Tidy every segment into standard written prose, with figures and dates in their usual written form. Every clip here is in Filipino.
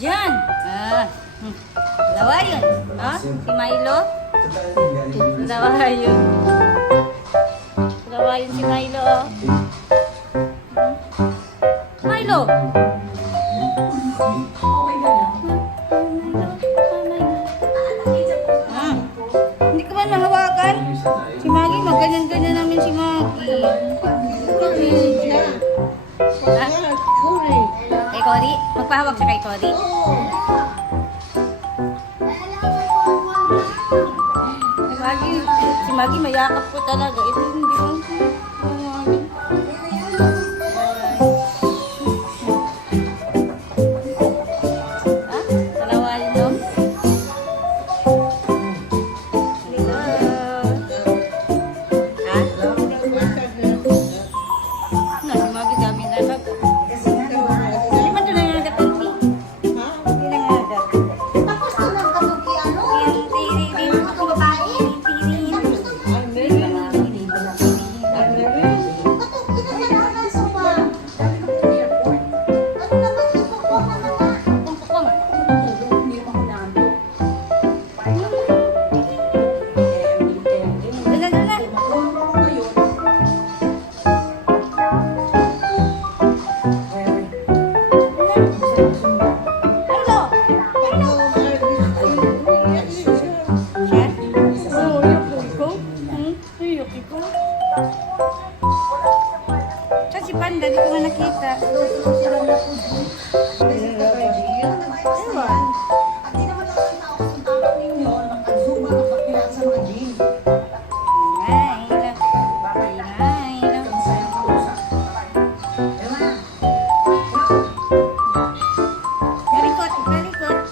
Diyan. Dalawa yun. Si Milo. Dalawa yun. Dalawa yun si Milo. Milo. Hindi ka man mahawakan? Si Maggie, magganyan-ganyan namin si Maggie. Kay Cory? Magpahawak siya kay Cory. Si Maggie mayakap ko talaga. Ito hindi ko. Dalawa yun, no? Si Maggie dami na lang. Hindi man doon na nagatunti. Hindi na nga. Tapos na lang katuki ano? Ang babae? Katuki na lang na suma. Ano naman yung kukuha na nga? Si Panda, di ko nga nakita. Ewan. At di naman ako yung tao kung tawag ninyo, nakag-zoom, nakapila sa mga gym. Kalikot, kalikot.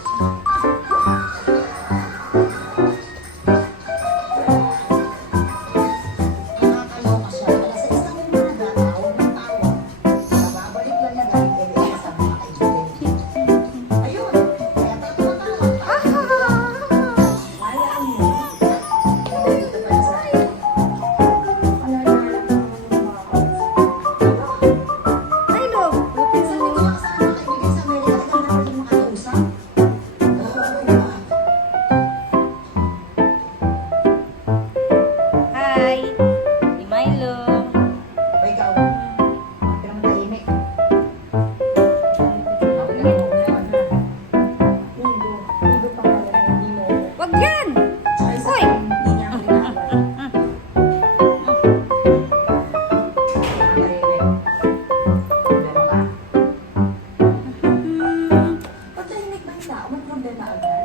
Nakakaloka siya. Alas 6 ng umaga, tawag ng tawag. Babalik lang niya galing kay sa mga kaibigan. Ayun. Kaya tayo tumatawag. Hayaan mo. Dito pa sa akin. Milo. Sabi ko nga sa mga kaibigan sa Amerika, ikaw na pwede makausap. Hi. Si Milo. O ikaw, pero matahimik. Ligo pa pala na hindi mo. Wag yan. Uy. Hindi niya ako ginagawa. Patahimik ba yung tao? May problema agad.